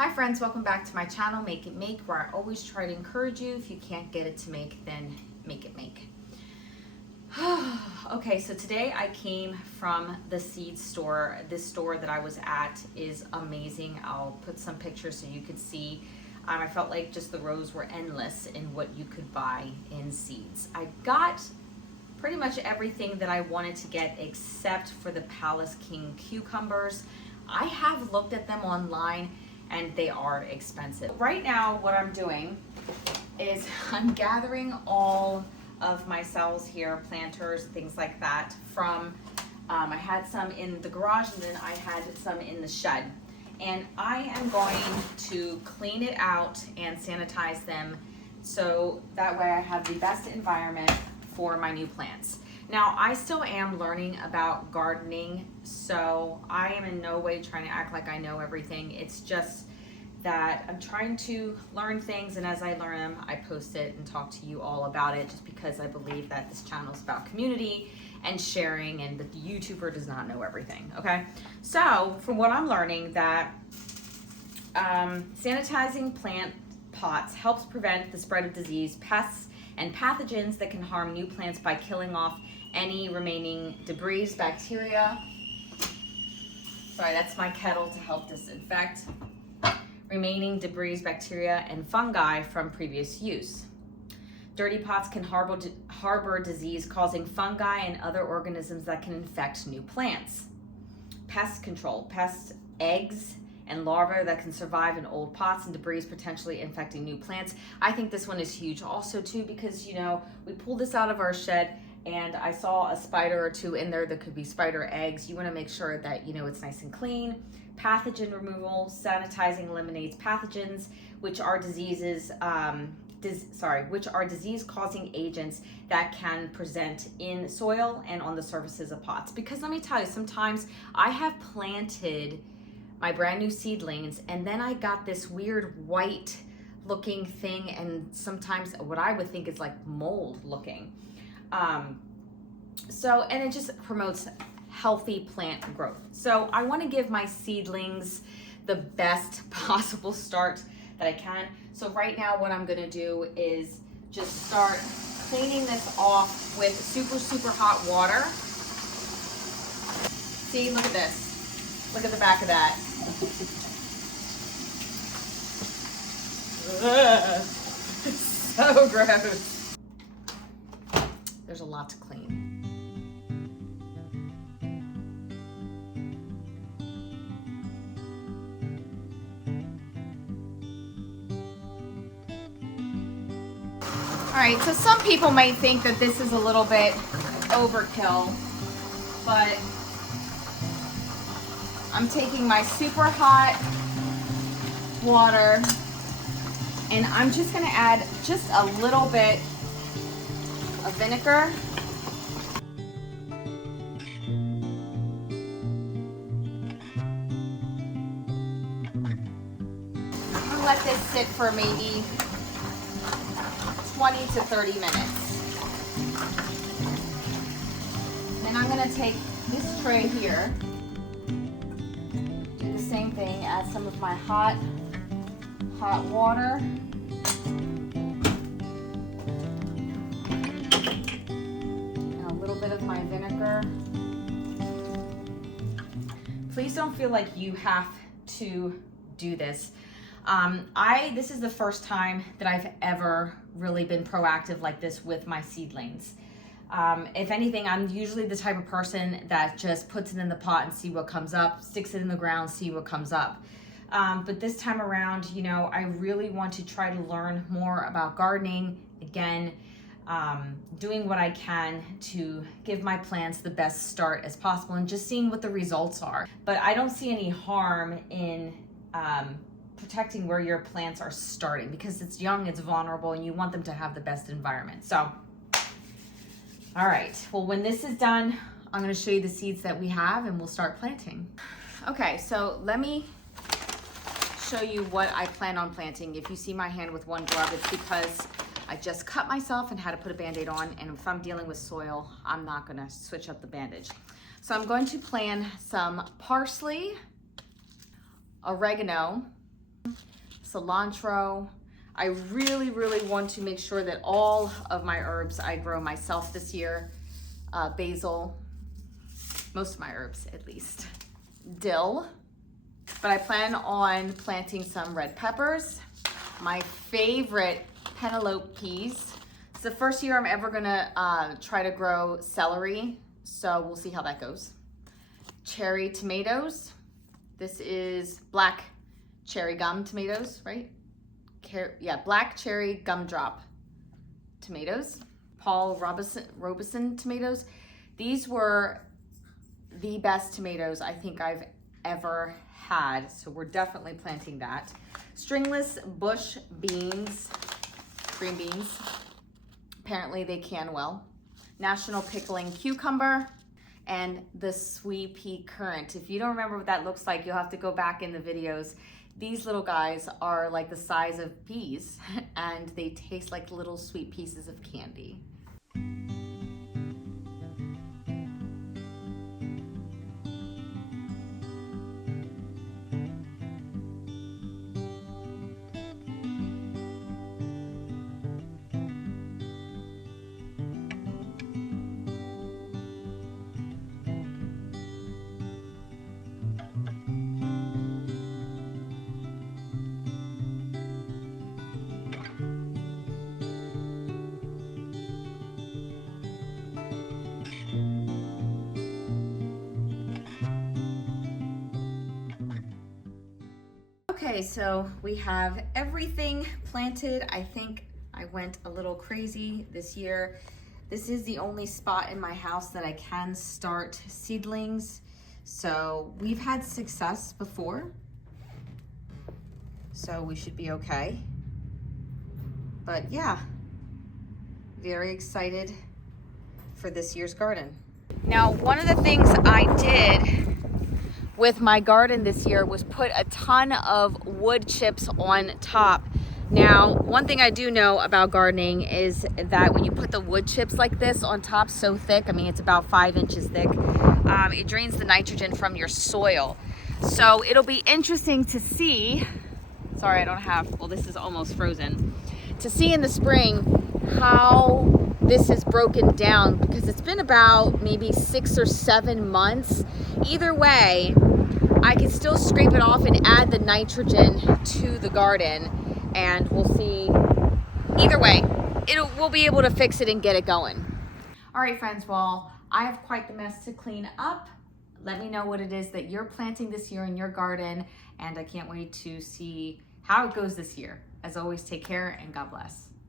Hi friends, welcome back to my channel, Make It Make, where I always try to encourage you. If you can't get it to make, then make it make. Okay, so today I came from the seed store. This store that I was at is amazing. I'll put some pictures so you could see. I felt like just the rows were endless in what you could buy in seeds. I got pretty much everything that I wanted to get except for the Palace King cucumbers. I have looked at them online and they are expensive. Right now what I'm doing is I'm gathering all of my cells here, planters, things like that from, I had some in the garage and then I had some in the shed. And I am going to clean it out and sanitize them so that way I have the best environment for my new plants. Now, I still am learning about gardening, so I am in no way trying to act like I know everything. It's just that I'm trying to learn things, and as I learn them, I post it and talk to you all about it, just because I believe that this channel is about community and sharing, and the YouTuber does not know everything, okay? So, from what I'm learning, that sanitizing plant pots helps prevent the spread of disease, pests, and pathogens that can harm new plants by killing off any remaining debris, bacteria. Sorry, that's my kettle to help disinfect. Remaining debris, bacteria, and fungi from previous use. Dirty pots can harbor disease, causing fungi and other organisms that can infect new plants. Pest control, pest eggs and larvae that can survive in old pots and debris, potentially infecting new plants. I think this one is huge also too, because you know, we pulled this out of our shed and I saw a spider or two in there that could be spider eggs. You wanna make sure that you know it's nice and clean. Pathogen removal, sanitizing eliminates pathogens, which are diseases, which are disease-causing agents that can present in soil and on the surfaces of pots. Because let me tell you, sometimes I have planted my brand new seedlings and then I got this weird white looking thing, and sometimes what I would think is like mold looking. And it just promotes healthy plant growth. So I want to give my seedlings the best possible start that I can. So right now what I'm going to do is just start cleaning this off with super hot water. See, look at this. Look at the back of that. Ugh. It's so gross. There's a lot to clean. All right, so some people might think that this is a little bit overkill, but I'm taking my super hot water and I'm just gonna add just a little bit of vinegar. I'm gonna let this sit for maybe 20 to 30 minutes. Then I'm gonna take this tray here, do the same thing, add some of my hot water. And a little bit of my vinegar. Please don't feel like you have to do this. This is the first time that I've ever really been proactive like this with my seedlings. If anything, I'm usually the type of person that just puts it in the pot and see what comes up, sticks it in the ground, see what comes up. But this time around, you know, I really want to try to learn more about gardening. Again, doing what I can to give my plants the best start as possible and just seeing what the results are. But I don't see any harm in protecting where your plants are starting, because it's young, it's vulnerable, and you want them to have the best environment. So, all right, well, when this is done, I'm gonna show you the seeds that we have and we'll start planting. Okay, so let me show you what I plan on planting. If you see my hand with one glove, it's because I just cut myself and had to put a Band-Aid on, and if I'm dealing with soil, I'm not gonna switch up the bandage. So I'm going to plant some parsley, oregano, cilantro. I really, really want to make sure that all of my herbs I grow myself this year. Basil, most of my herbs at least. Dill, but I plan on planting some red peppers. My favorite, penelope peas. It's the first year I'm ever gonna try to grow celery, so we'll see how that goes. Cherry tomatoes. This is black cherry gum tomatoes, right? Yeah, black cherry gumdrop tomatoes. Paul Robeson tomatoes. These were the best tomatoes I think I've ever had, so we're definitely planting that. Stringless bush beans, green beans. Apparently they can well. National pickling cucumber and the sweet pea currant. If you don't remember what that looks like, you'll have to go back in the videos. These little guys are like the size of peas and they taste like little sweet pieces of candy. Okay, so we have everything planted. I think I went a little crazy this year. This is the only spot in my house that I can start seedlings. So we've had success before, so we should be okay. But yeah, very excited for this year's garden. Now, one of the things I did with my garden this year was put a ton of wood chips on top. Now, one thing I do know about gardening is that when you put the wood chips like this on top so thick, I mean, it's about 5 inches thick, it drains the nitrogen from your soil. So it'll be interesting to see, sorry, I don't have, well, this is almost frozen, to see in the spring how this is broken down, because it's been about maybe 6 or 7 months. Either way, I can still scrape it off and add the nitrogen to the garden, and we'll see. Either way, we'll be able to fix it and get it going. All right, friends, well, I have quite the mess to clean up. Let me know what it is that you're planting this year in your garden, and I can't wait to see how it goes this year. As always, take care and God bless.